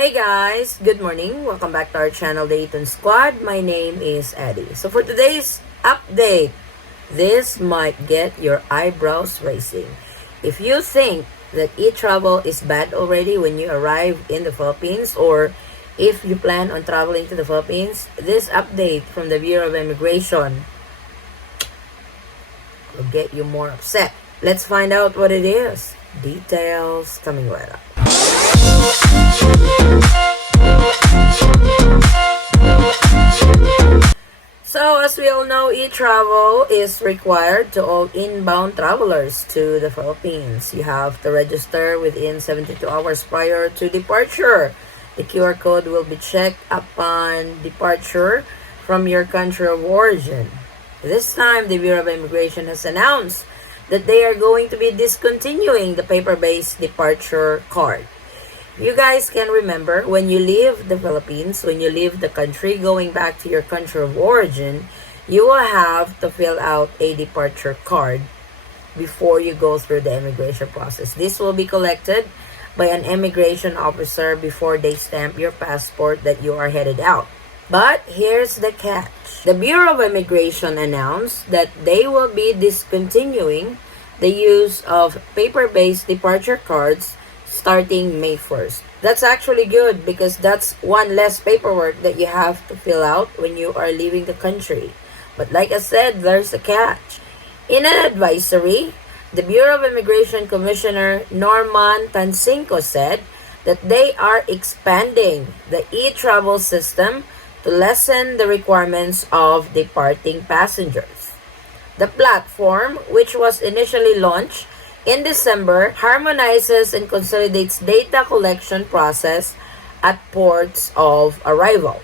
Hey guys, good morning. Welcome back to our channel, the Eaton Squad. My name is Eddie. So for today's update, this might get your eyebrows raising. If you think that Etravel is bad already when you arrive in the Philippines, or if you plan on traveling to the Philippines, this update from the Bureau of Immigration will get you more upset. Let's find out what it is. Details coming right up. So, as we all know, e-travel is required to all inbound travelers to the Philippines. You have to register within 72 hours prior to departure. The QR code will be checked upon departure from your country of origin. This time, the Bureau of Immigration has announced that they are going to be discontinuing the paper-based departure card. You guys can remember, when you leave the Philippines, when you leave the country, going back to your country of origin, you will have to fill out a departure card before you go through the immigration process. This will be collected by an immigration officer before they stamp your passport that you are headed out. But here's the catch. The Bureau of Immigration announced that they will be discontinuing the use of paper-based departure cards starting May 1st. That's actually good because that's one less paperwork that you have to fill out when you are leaving the country. But like I said, there's a catch. In an advisory, the Bureau of Immigration Commissioner Norman Tansingco said that they are expanding the e-travel system to lessen the requirements of departing passengers. The platform, which was initially launched in December, harmonizes and consolidates data collection process at ports of arrival.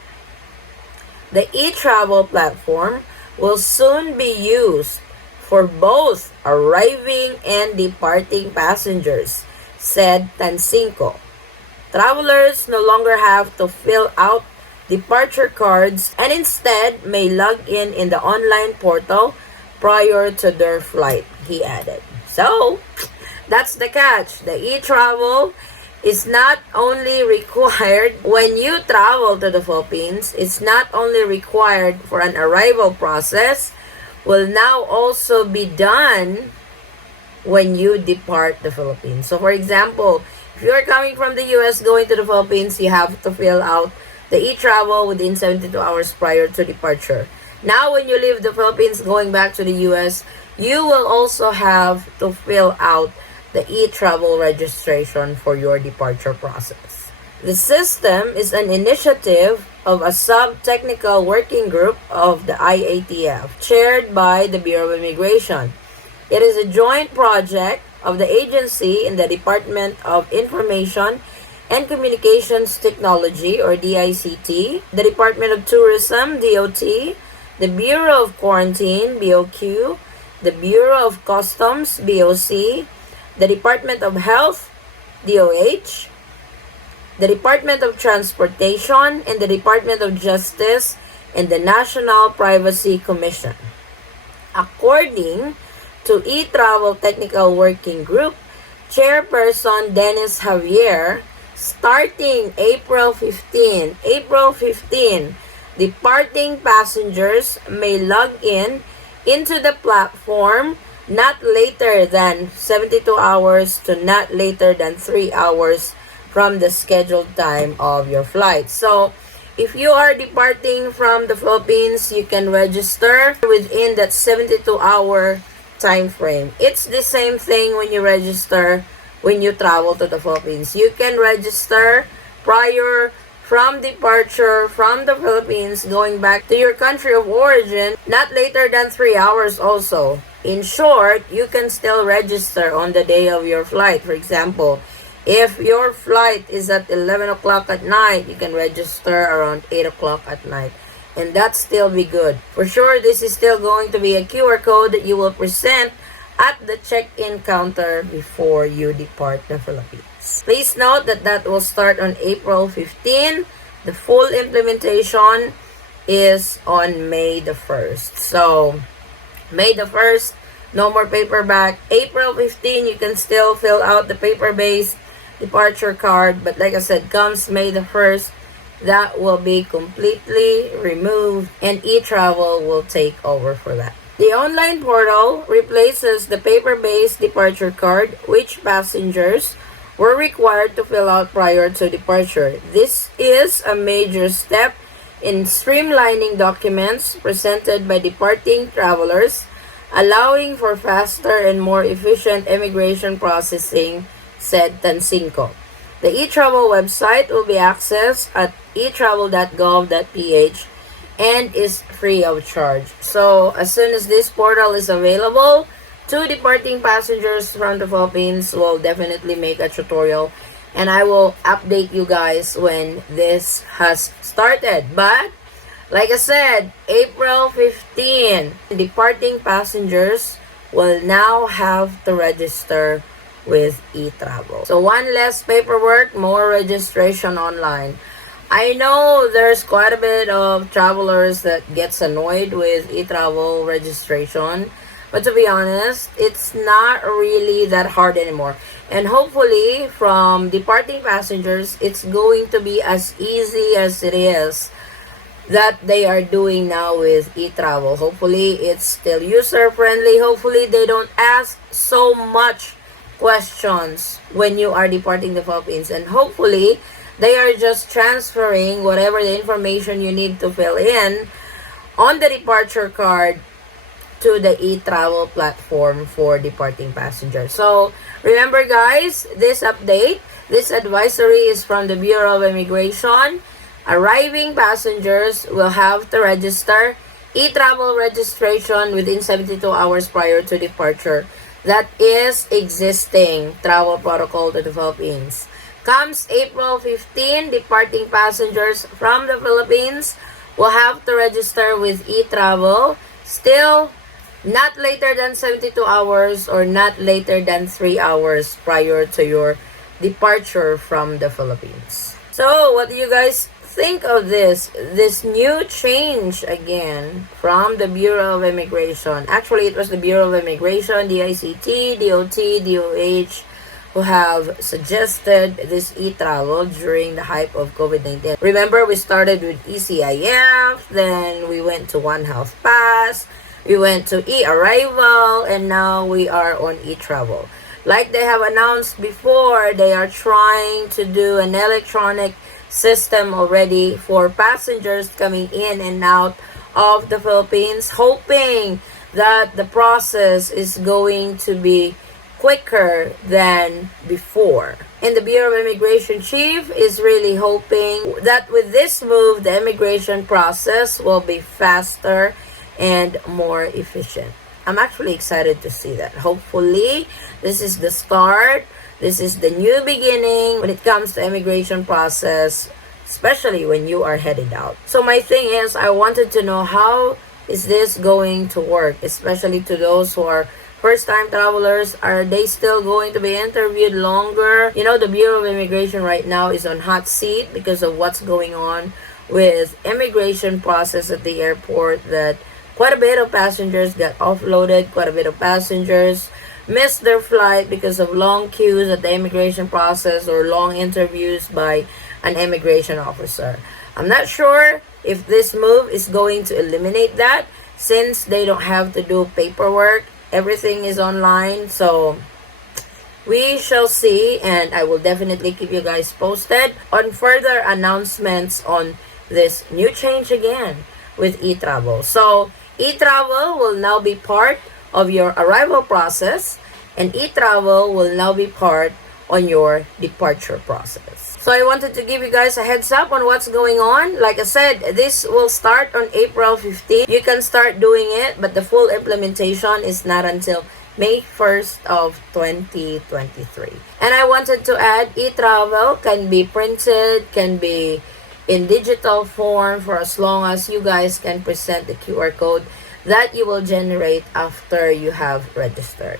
The e-travel platform will soon be used for both arriving and departing passengers, said Tansingco. Travelers no longer have to fill out departure cards and instead may log in the online portal prior to their flight, he added. So, that's the catch. The e-travel is not only required when you travel to the Philippines, it's not only required for an arrival process, will now also be done when you depart the Philippines. So, for example, if you're coming from the US going to the Philippines, you have to fill out the e-travel within 72 hours prior to departure. Now, when you leave the Philippines going back to the US, you will also have to fill out the e-travel registration for your departure process. The system is an initiative of a sub-technical working group of the IATF, chaired by the Bureau of Immigration. It is a joint project of the agency in the Department of Information and Communications Technology, or DICT, the Department of Tourism, DOT, the Bureau of Quarantine, BOQ, the Bureau of Customs, BOC, the Department of Health, DOH, the Department of Transportation, and the Department of Justice, and the National Privacy Commission. According to Etravel Technical Working Group Chairperson Dennis Javier, starting April 15, departing passengers may log into the platform not later than 72 hours to not later than 3 hours from the scheduled time of your flight. So, if you are departing from the Philippines, you can register within that 72-hour time frame. It's the same thing when you register when you travel to the Philippines. You can register prior from departure from the Philippines going back to your country of origin not later than 3 hours also. In short, you can still register on the day of your flight. For example, if your flight is at 11 o'clock at night, you can register around 8 o'clock at night. And that still be good. For sure, this is still going to be a QR code that you will present at the check-in counter before you depart the Philippines. Please note that will start on April 15. The full implementation is on May the 1st. So, May the 1st, no more paperback. April 15, you can still fill out the paper-based departure card. But like I said, comes May the 1st, that will be completely removed and Etravel will take over for that. The online portal replaces the paper-based departure card, which passengers were required to fill out prior to departure. This is a major step in streamlining documents presented by departing travelers, allowing for faster and more efficient immigration processing, said Tansingco. The Etravel website will be accessed at etravel.gov.ph and is free of charge. So as soon as this portal is available to departing passengers from the Philippines, we'll definitely make a tutorial and I will update you guys when this has started. But like I said, April 15, departing passengers will now have to register with Etravel. So one less paperwork, more registration online. I know there's quite a bit of travelers that gets annoyed with Etravel registration, but to be honest, it's not really that hard anymore. And hopefully, from departing passengers, it's going to be as easy as it is that they are doing now with Etravel. Hopefully, it's still user-friendly. Hopefully, they don't ask so much questions when you are departing the Philippines. And hopefully, they are just transferring whatever the information you need to fill in on the departure card to the Etravel platform for departing passengers. So, remember guys, this update, this advisory is from the Bureau of Immigration. Arriving passengers will have to register Etravel registration within 72 hours prior to departure. That is existing travel protocol to the Philippines. Comes April 15, departing passengers from the Philippines will have to register with Etravel. Still, not later than 72 hours or not later than 3 hours prior to your departure from the Philippines. So, what do you guys think of this new change again from the Bureau of Immigration? Actually, it was the Bureau of Immigration, DICT, DOT, DOH, who have suggested this Etravel during the hype of COVID-19. Remember, we started with ECIF, then we went to One Health Pass, we went to Etravel, and now we are on Etravel. Like they have announced before, they are trying to do an electronic system already for passengers coming in and out of the Philippines, hoping that the process is going to be quicker than before. And the Bureau of Immigration Chief is really hoping that with this move, the immigration process will be faster and more efficient. I'm actually excited to see that. Hopefully, this is the start. This is the new beginning when it comes to immigration process, especially when you are headed out. So my thing is, I wanted to know how is this going to work, especially to those who are first-time travelers. Are they still going to be interviewed longer? You know, the Bureau of Immigration right now is on hot seat because of what's going on with immigration process at the airport, that quite a bit of passengers got offloaded, quite a bit of passengers missed their flight because of long queues at the immigration process or long interviews by an immigration officer. I'm not sure if this move is going to eliminate that, since they don't have to do paperwork. Everything is online, so we shall see, and I will definitely keep you guys posted on further announcements on this new change again with Etravel. So Etravel will now be part of your arrival process, and Etravel will now be part on your departure process. So I wanted to give you guys a heads up on what's going on. Like I said, this will start on April 15. You can start doing it, but the full implementation is not until May 1st of 2023. And I wanted to add, Etravel can be printed, can be in digital form for as long as you guys can present the QR code that you will generate after you have registered.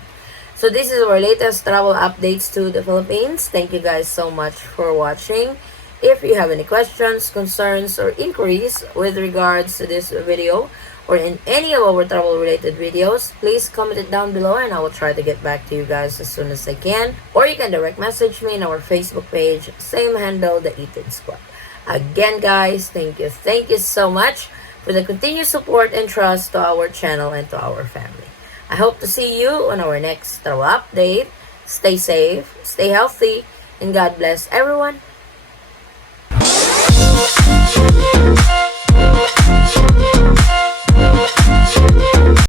So this is our latest travel updates to the Philippines. Thank you guys so much for watching. If you have any questions, concerns, or inquiries with regards to this video, or in any of our travel related videos, please comment it down below and I will try to get back to you guys as soon as I can. Or you can direct message me in our Facebook page, same handle, the Eaton Squad. Again guys, thank you so much for the continued support and trust to our channel and to our family. I hope to see you on our next travel update. Stay safe, stay healthy, and God bless everyone.